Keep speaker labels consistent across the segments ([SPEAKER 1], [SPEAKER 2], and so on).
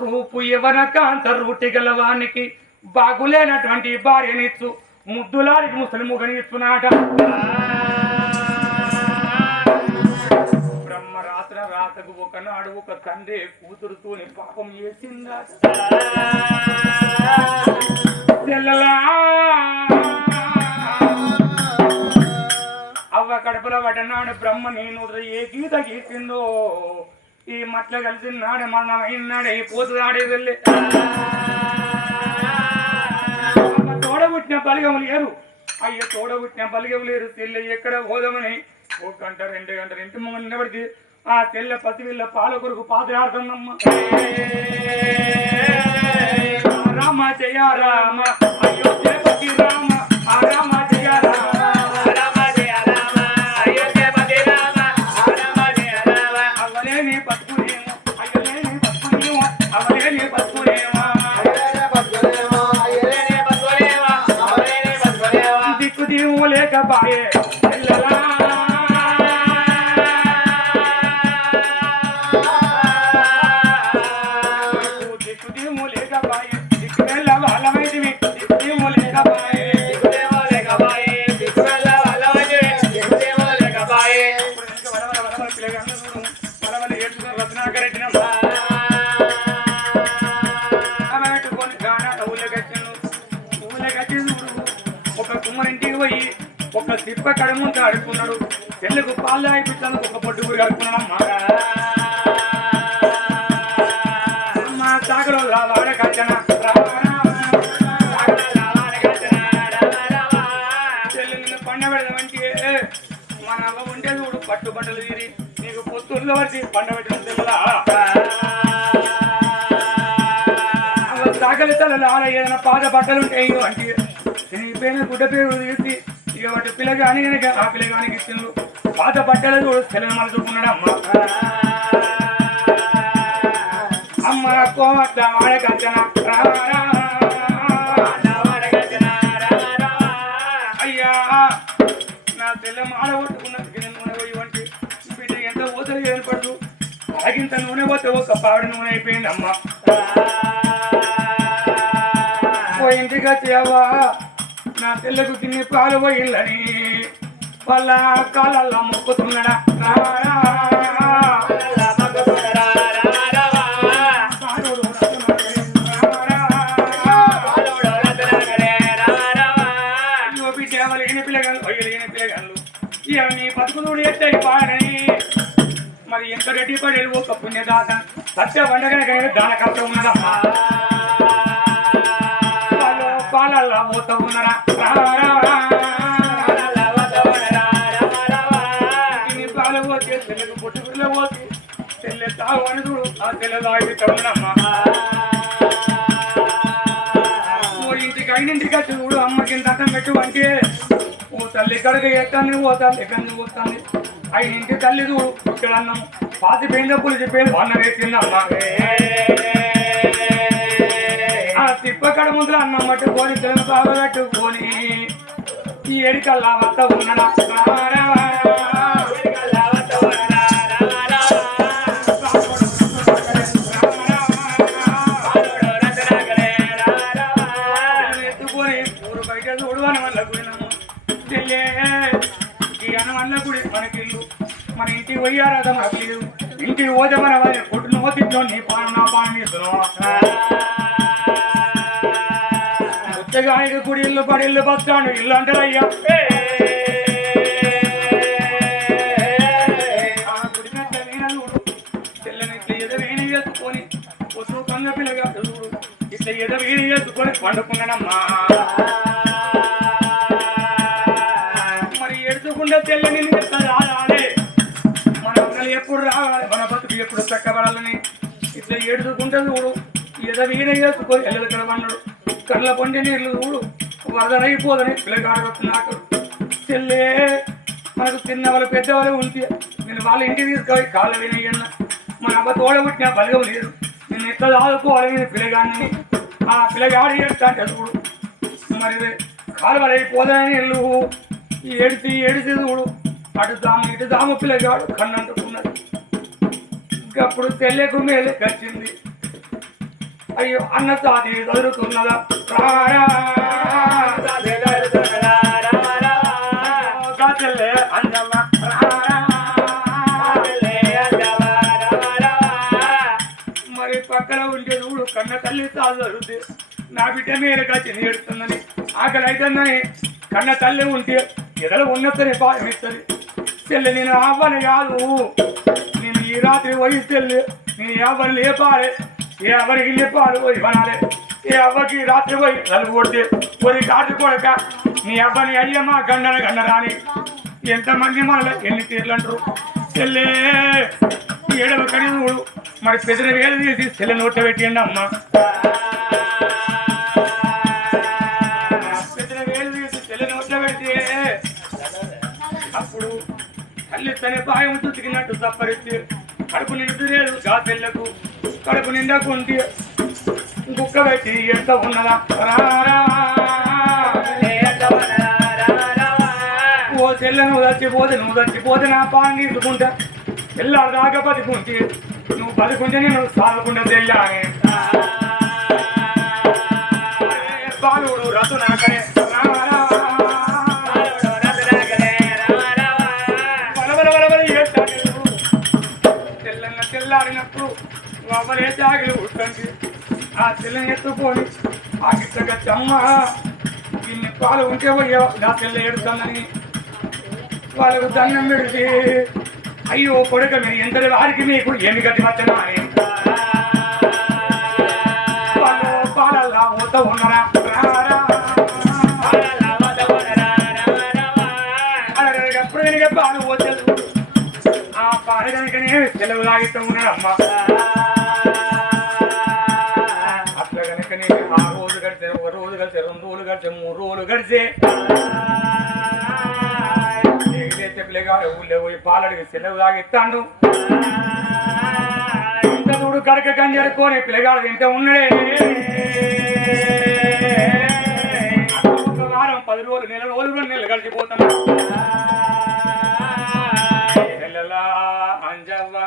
[SPEAKER 1] రూపు ఎవర కాంత రూటి గలవానికి బాగులేనటువంటి భార్యనిచ్చు. ముద్దులారికి ముసలి ముగనిస్తున్నాట బ్రహ్మ రాత్ర రాతకు ఒకనాడు ఒక తండ్రి కూతురుతోని పాపం చేసిందట తెల్లలా. అవ్వ కడుపులో పడ్డనాడు బ్రహ్మ నేను ఏ గీత గీసిందో? ఈ మట్ల కలిసినాడు మరణమైనాడు ఈ పోతున్నాడే వెళ్ళి. అమ్మ తోడబుట్టిన బలిగం లేరు అయ్యో తోడబుట్టిన బలిగం లేరు తెల్ల ఎక్కడ పోదామని. ఒక గంట రెండు గంటలు ఇంటి ముందు నిలబడితే ఆ తెల్ల పసివిల్ల పాల కొరకు పాదయాడుతుందమ్మ. రామ జయ రామ. అయ్యో రామ. చూడు. ఒక కుమ్మరింటికి పోయి ఒక తిప్ప కడుముంత అడుక్కున్నాడు పెళ్ళకు పాలు అయిపించాను ఒక పొట్టు పోయి అడుక్కున్నాడమ్మా అమ్మ సాగలో రావాడ కచ్చన చెల్లెల్ని పండ పెడదామంటే మన అవ్వ ఉంటే చూడు పట్టు బట్టలు తీరి నీకు పొత్తుల్లో వచ్చి పండ పెట్టిన తెల్లలా సాగలి తల ఏదైనా పాత బట్టలు ఉంటాయి అంటే. చనిపోయిన గుడ్డ పేరు తీసి ఇక వాటి పిల్లగాని కనుక ఆ పిల్లగానికి ఇచ్చిండు పాత బట్టలు చూడు తెల్లని మన చూపున్నాడు అమ్మ. అమ్మ కోమట్ల వాడకంచన అయ్యా నా తెల్ల మాడ కొట్టుకున్నందుకు నేను నూనె పోయి బిడ్డ ఎంత ఊసలు ఏర్పడదు తగింత నూనె పోతే ఒక పావిడ నూనె అయిపోయింది అమ్మ. ఇంటికి వచ్చేవా? నా తెల్లకు తిని పాలు పోయిందని వాళ్ళ కాళ్ళల్లో మొక్కుతున్నాడా రారా. రారా. బతుకులు ఎత్తాయి పాడని మరి ఎంత రెడ్డి పడేది ఒక పుణ్యదాత సత్య వండగానే దాన కష్టం ఉన్నదమ్మా పాలు పాలల్లా పోతా పోతే తెల్ల అని చూడు ఆ తెల్ల తాగి ఓ ఇంటికి అయినింటికి వచ్చి చూడు అమ్మకి ఇంత పెట్టు అంటే ఓ తల్లి కడగ తల్లి పోతాను తల్లి చూడు ఇక్కడ అన్నం పాతి పోయిన పులిచి పోయి అన్నం వేసిందమ్మా తిప్పకడ ముందు అన్నం పోని తెల్ల పోని. ఈ ఎడికల్లా వద్ద ఉన్నడా ఎత్తుకొని ముత్తగానికి గుడి ఇల్లు పడి ఇల్లు బస్తాను ఇల్లు అంటారు అయ్యా ఆ గుడి మీద నేను చూడు చెల్లని ఇట్లా ఎదవేణి వేసుకొని మరి ఎడుచుకుంటే తెల్లని మన అన్నలు ఎప్పుడు రావాలి మన బతుకు ఎప్పుడు చక్కబడాలని ఇట్లా ఏడుచుకుంటే చూడు ఎద వీణ వేసుకొని ఎల్లలు కడమన్నాడు కళ్ళ పండి నీళ్ళు చూడు. వరదనైపోదని పిల్లగాడు వస్తున్నాడు. చెల్లే మనకు చిన్నవాళ్ళు పెద్దవాళ్ళు ఉంటే నేను వాళ్ళ ఇంటికి తీసుకొని కాళ్ళ వినయ్యన్న మన అమ్మ తోడబుట్టిన బలగం లేదు. నేను ఎట్లా ఆదుకోవాలి నేను పిల్లగాడిని? ఆ పిల్లగాడి ఏడుతా చూడు. మరి కాలువలైపోదని ఇల్లు ఈ ఏడిచి చూడు. అటు దాము ఇటు దాము పిల్లగాడు కన్నంటుకున్నాడు. ఇంకప్పుడు తెల్లెకు మేలే గచ్చింది. అయ్యో అన్న సాది చదువుతున్నదా రారా కాచెల్లే మరి పక్కన ఉంటే చూడు కన్న తల్లి చదువుతుంది నా బిడ్డ మీరుగా చిన్న ఎడుతుందని ఆకలి అవుతుందని కన్న తల్లి ఉంటే ఎదలు ఉన్నతని భావిస్తుంది చెల్లి నేను అవ్వని కాదు. నేను ఈ రాత్రి పోయి చెల్లి నేను ఎవరు లేపాలి. ఏ ఎవరికి లేపాలి పోయి పనాలి ఏ అవ్వకి రాత్రి పోయి నలుగు కొడితే పోయి కాటు కొడక నీ అవ్వని అయ్యమ్మ గండన గండరాని ఎంతమంది మనలో ఎన్ని తీర్లు అంటారు? చెల్లే ఏడవ కనీవుడు మరి పెద్దల వేలు తీసి చెల్లె నోట పెట్టిండి అమ్మ. పెద్దల వేలు తీసి చెల్లె నోట పెడితే అప్పుడు తల్లి తన పాయం తుతికినట్టు తప్పరిస్తే కడుపు నిండులేదు గా పిల్లకు కడుపు నిండా కొంటి కుక్క పెట్టి ఎంత ఉన్నదా? ఓ చెల్ల నువ్వు చచ్చిపోతే నువ్వు చచ్చిపోతే నా పాలు తీసుకుంటా పిల్లలు దాకా బతికుంటే నువ్వు బతికుంటే నేను సాగకుండా తెల్లానే అవలే జాగిలు ఉంటుంది ఆ తెల్లని ఎత్తుకొని ఆ గిట్టగచ్చమ్మ దీన్ని పాలు ఉంటే పోయా నా తెల్ల ఎడుతుందని వాళ్ళకు దండం పెడితే అయ్యో కొడుక మీరు ఎంతటి వారికి మీకు ఏమి గట్టి వచ్చినా అని వాళ్ళు పాలల్లా ఊత ఉన్నరా? రారా. కనుక పాలు పోతలేదు ఆ పాలు కనుకనే సెలవు లాగిస్తూ ఉన్నాడమ్మా గడిచే. ఏదైతే ఊళ్ళో పోయి పాలడికి సెలవు తాగిస్తాను ఇంత చూడు కడక కంజరుకోని పిల్లగాడు ఇంత ఉన్నాడే. ఒక వారం పది రోజులు నెల రోజులు రెండు నెలలు కలిసిపోతాను అంజవ్వా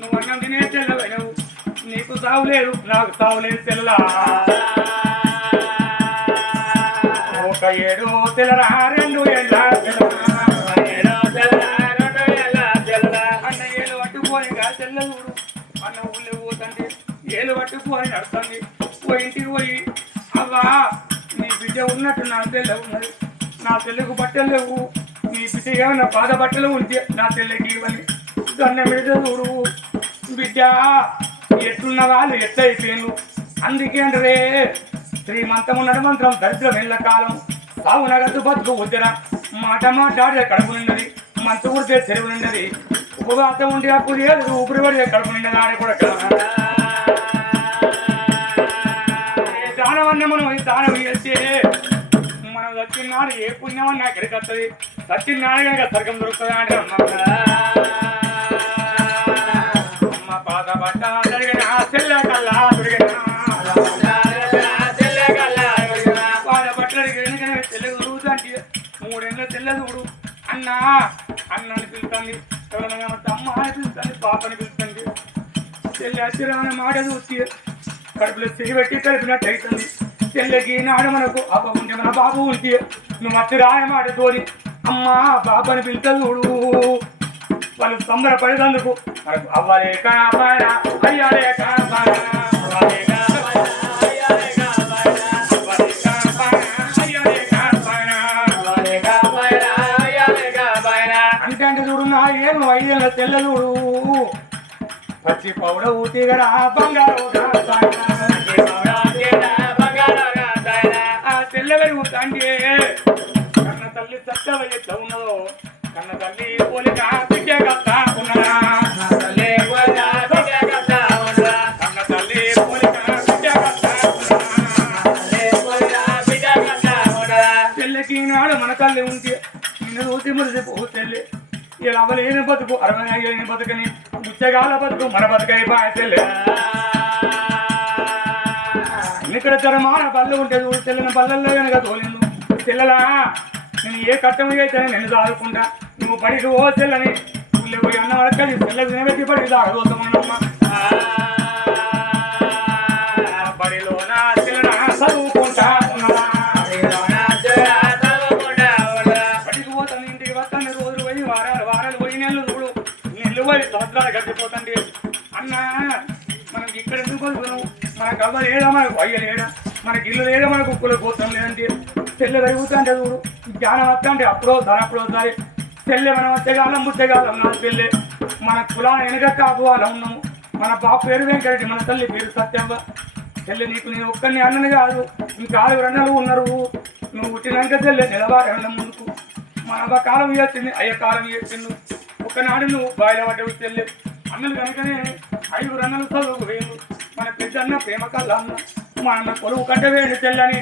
[SPEAKER 1] నువ్వు అన్నం తినే తెల్లవైనవు నీకు సావు లేదు నాకు సావు లేదు తెల్లలా. ఒక ఏడు తెల్లరా రెండు ఏళ్ళ అన్న ఏళ్ళు పట్టుకొని గా తెల్ల అన్న ఊళ్ళో పోతుంటే ఏళ్ళు నడుస్తుంది. పోయి ఇంటికి పోయి అవ్వా నీ బిడ్డ ఉన్నట్టు నా తెల్ల ఉన్నది. నా తెల్లకు బట్టలు లేవు. నీ బిడ్డ ఏమైనా బాధ బట్టలు ఉంటే నా తెల్లకి ఇవ్వని దన్న బిడ్డ చూడు బిడ్డ ఎట్లున్న వాళ్ళు ఎట్లయిపోయాను అందుకే అంటే శ్రీమంతం ఉన్నది మంత్రం దరిద్రం మెల్ల కాలం. సాగు నగదు బతుకు ఉద్దర మాట మాట్లాడే కడుపు నిండది. మంచు కుడితే చెరువు నిండది. ఉపవాసం ఉంటే అప్పుడు ఏది ఊపిరి పడితే కడుపు నిన్నది ఆడే కూడా దానం మనం దానం చేస్తే మనం సత్యనాడు ఏ పుణ్యం నాకు ఎక్కడికి వస్తుంది? సత్యనాడు కనుక స్వర్గం దొరుకుతుంది అంటే అమ్మ బట్ట జరిగిన చెల్ల కల్లా దొరికిన వాళ్ళ బట్టలు కనుక తెల్ల మూడేళ్ళ తెల్ల చూడు అన్న అన్నని పిలుస్తుంది ఎవరైనా అమ్మ అని పిలుస్తుంది పాపని పిలుస్తుంది చెల్లి అచ్చిరాని మాట చూస్తే కడుపులో చెయ్యి పెట్టి కలిపినట్టు అవుతుంది చెల్లెకి నాడు మనకు అబ్బ ఉంటే మన బాబు ఉంటే నువ్వు అచ్చి రాయ మాట తోని అమ్మా బాబాని పిలుతా వాళ్ళు సంబరపడేందుకు మనకు అవ్వలే కాపారా అయ్యాలే కాపారా అవ్వలే అంటే అంటే ఏను ఐదేళ్ళ తెల్ల పచ్చి పౌడ ఊతిగడ బంగారు ఆ తెల్లవరి ఊతంటే కన్న తల్లి చక్కవ ఎట్లా కన్న తల్లి పోలికా నిన్ను రోజు మురిసి తెల్లి ఇలా అవలేని బతుకు అరవై ఐదు బతుకని ముచ్చగాల బతుకు మన బతుకై బాయ్ ఇక్కడ తరమాన పళ్ళు ఉంటే చూడు తెల్లని పళ్ళల్లో కనుక తోలిందు తెల్లలా నేను ఏ కట్టం అయితే నేను దాడుకుంటా నువ్వు పడికి ఓ తెల్లని ఊళ్ళో పోయి అన్న వరకది తెల్ల తినబెట్టి పడి తాగదోతామన్నమ్మ నెలలు సంవత్సరాలు గడిచిపోతండి. అన్న మనం ఇక్కడ ఎందుకు బతుకున్నాం మనకు అవ్వ లేడా? మనకు అయ్య లేడా? మనకి ఇల్లు లేడా? మనకు కుక్కలు పోతాం లేదంటే తెల్ల పెరుగుతుంటే చూడు జ్ఞానం వస్తా అంటే అప్పుడో దాని అప్పుడో సరే తెల్లె మనం వచ్చేగాలం ముట్టేగాలం నా తెల్లె మన కులాన్ని వెనక కాపు వాళ్ళ ఉన్నాము మన బాబు పేరు వెంకరెడ్డి మన తల్లి పేరు సత్యమ్మ చెల్లె నీకు నేను ఒక్కరిని అన్నని కాదు. ఇంకా ఆరుగురు అన్నలు ఉన్నారు. నువ్వు పుట్టినాక చెల్లె నిలబడి ముందుకు మన కాలం ఇచ్చింది అయ్య కాలం ఇచ్చిండు ఒకనాడు నువ్వు బాయిల పడ్డవు చెల్లి అన్నలు కనుకనే ఐదుగురు అన్నలు చదువుకు వేరు మన పెద్దన్న ప్రేమ కళ్ళ అన్న మా అన్న కొలువు కంట వేడు చెల్లని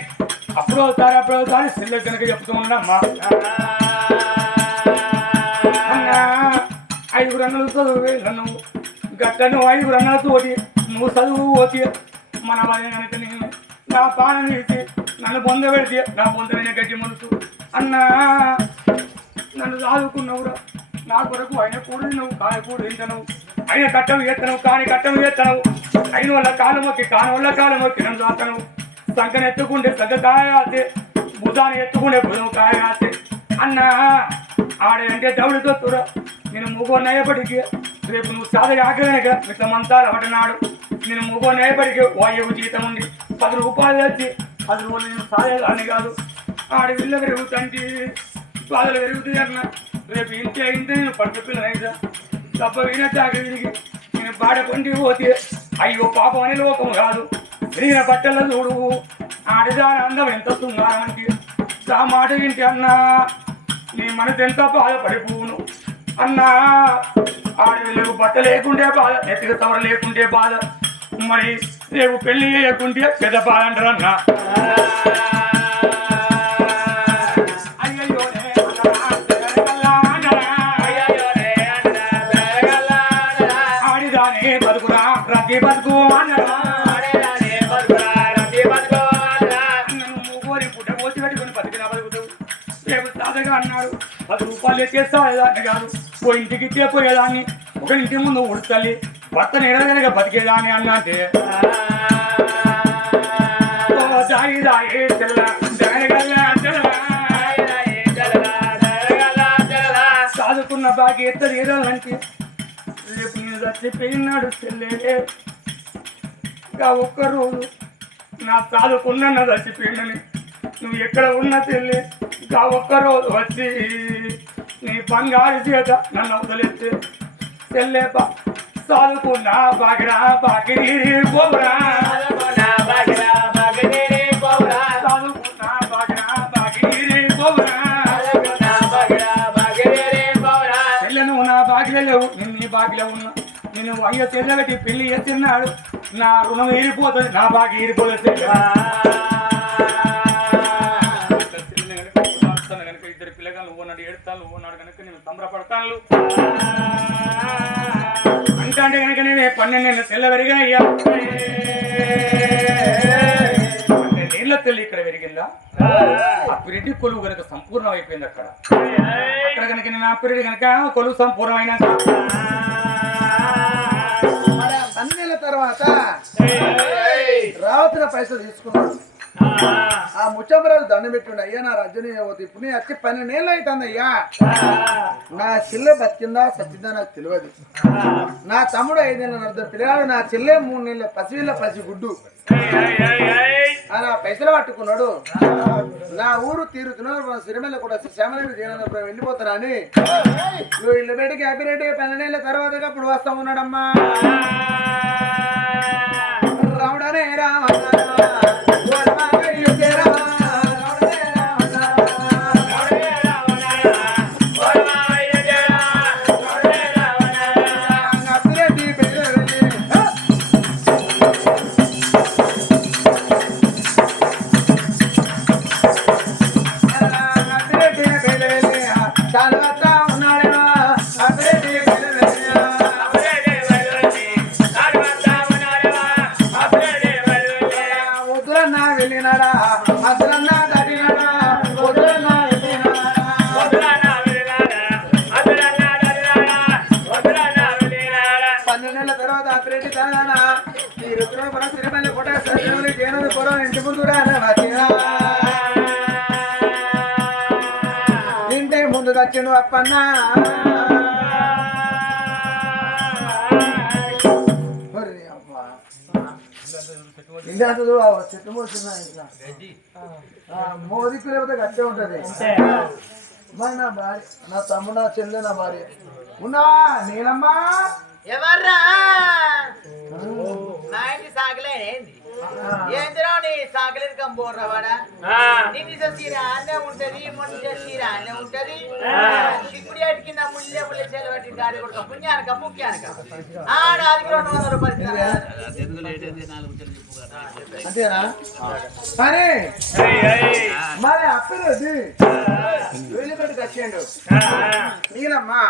[SPEAKER 1] అప్పుడు అవుతారు అప్పుడు అవుతారు చెల్లె కనుక చెప్తూ ఉండమ్మా అన్న ఐదుగురు అన్నలు చదువు వేరు నువ్వు గట్ట నువ్వు ఐదుగురు అన్నలు తోటి నువ్వు చదువు పోతే మన వాళ్ళ కనుక నేను నా పానం ఇచ్చి నన్ను బొంద పెడితే నా బొందమైన గడ్డి మనసు. అన్నా నన్ను చదువుకున్నావురా నా కొరకు ఆయన కూడు నువ్వు కాయ ఆయన కట్టం ఎత్తను కాని కట్టం ఎత్తను అయిన వల్ల కాలం వచ్చి కాని వల్ల కాలం మొక్కి నన్ను దాతను సంకన ఎత్తుకుంటే సగ కాయ బుధాన్ని భుజాన్ని ఎత్తుకుంటే భుజం కాయ అన్న అన్నా ఆడే అంటే దౌడు తొత్తురా నేను మూగో నయ్యపడికి రేపు నువ్వు సాధన ఆకలినక మిత్రమంతా అవటనాడు నేను మూగో నయ్యపడికి వాయువు జీతం ఉంది. పది రూపాయలు వచ్చి పది రూపాయలు నేను సాధేదాన్ని కాదు. ఆడ విల్ల పెరుగుతండి బాధలు పెరుగుతుంది అన్న. రేపు ఇంటి అయిందే నేను పట్టుకుని పిల్లనైతే తప్ప వినే ఆకలికి నేను బాడ పోతే అయ్యో పాపం అనే లోకం కాదు. విరిగిన బట్టల చూడు. ఆడదాని అందం ఎంత శృంగారానికి ఆ మాట ఏంటి అన్నా నీ మనసు ఎంత బాధపడిపోను అన్నా ఆడవిలకు బట్ట లేకుంటే బాధ నెత్తిక తవర లేకుంటే బాధ. మరి రేపు పెళ్ళి చేయకుంటే పెద్ద బాధ అంటారు అన్నా అన్నాడు పది రూపాయలు ఎత్తేస్తాదాన్ని కాదు ఓ ఇంటికి ఇచ్చే పోయేదాన్ని ఒక ఇంటి ముందు ఉడతల్లి భర్త నిడగనక బతికేదాన్ని అన్నా అంటే ఓ దాయి తెల్ల దాయగల్ల సాదుకున్న బాగా ఎత్త తీరాలంటే రేపు నేను చచ్చిపోయినాడు చెల్లెలే ఇంకా ఒక్కరోజు నా సాదుకున్న చచ్చిపోయిందని. నువ్వు ఎక్కడ ఉన్నా చెల్లి ఇంకా ఒక్కరోజు వచ్చి నీ బంగారు చేత నన్ను వదిలేస్తే. తెల్లేపా చాలుకున్నా బాగిరా బాగిరి పోరా అయ్యో చెల్లెలకి పెళ్ళి చేస్తున్నాడు నా రుణం ఏరిపోతుంది నా బాగా ఏరిపోతుంది కనుక ఇద్దరు పిల్లగాలు నువ్వు నాడు ఏడుతాను నువ్వు నాడు కనుక నేను సంబరపడతాను అంటే అంటే కనుక నేను పన్నెండు తెల్ల పెరిగా అయ్యా. నీళ్ళ తెల్లి ఇక్కడ పెరిగిందా? అప్పిరెడ్డి కొలువు కనుక సంపూర్ణం అయిపోయింది అక్కడ. అక్కడ కనుక నేను అప్పిరెడ్డి కనుక కొలువు సంపూర్ణమైనాక
[SPEAKER 2] ఆ పన్నెల తర్వాత రావతుల పైసలు తీసుకున్నాడు. ఆ. ముచ్చమరాలు దండం పెట్టుండే అయ్యా నా రజని ఇప్పుడు నేను వచ్చి పన్నెండేళ్ళు అవుతుంది అయ్యా నా చెల్లె బతికిందా సత్యిందా నాకు తెలియదు నా తమ్ముడు ఐదేళ్ళ నడుతుంది పిల్లగాడు నా చెల్లె మూడు నెలల పసివిళ్ళ పసి గుడ్డు. ఆ నా పైసలు పట్టుకున్నాడు. నా ఊరు తీరుతున్నాడు సిరిమల్ల కూడా శ్యామల జగన్ వెళ్ళిపోతారా అని? నువ్వు ఇల్లు బయటికి హ్యాపీ రెడ్డి పన్నెండేళ్ళ తర్వాత అప్పుడు వస్తా ఉన్నాడమ్మా రావడనే రామ ఇంటి ముందు వచ్చిండు అప్పన్న. ఇంకా చెట్టు మోస్తున్నా ఇట్లా. మోదికి లేకపోతే గట్టే ఉంటది. మరి నా భార్య నా తమ్ముడు నా చెల్లె నా భార్య. ఉన్నావా నీలమ్మా?
[SPEAKER 3] ఎవర్రా? సాగలేంది ఏందిరా నీ సాగలేదు కంబోర్రా వాడా? నిన్ను చీర అన్నే ఉంటది మొండి చీర అన్నే ఉంటది. ఇప్పుడు ఏటికి నా ముల్లె ముల్లె చెలబట్టి దాడి కొడుక పుణ్యానక ముఖ్యానక. ఆడ అది రెండు వందల రూపాయలు?
[SPEAKER 2] అంతేనా? సరే. మరి అప్పలేదు వెళ్ళి పెట్టుకు వచ్చేయండు నీలమ్మా.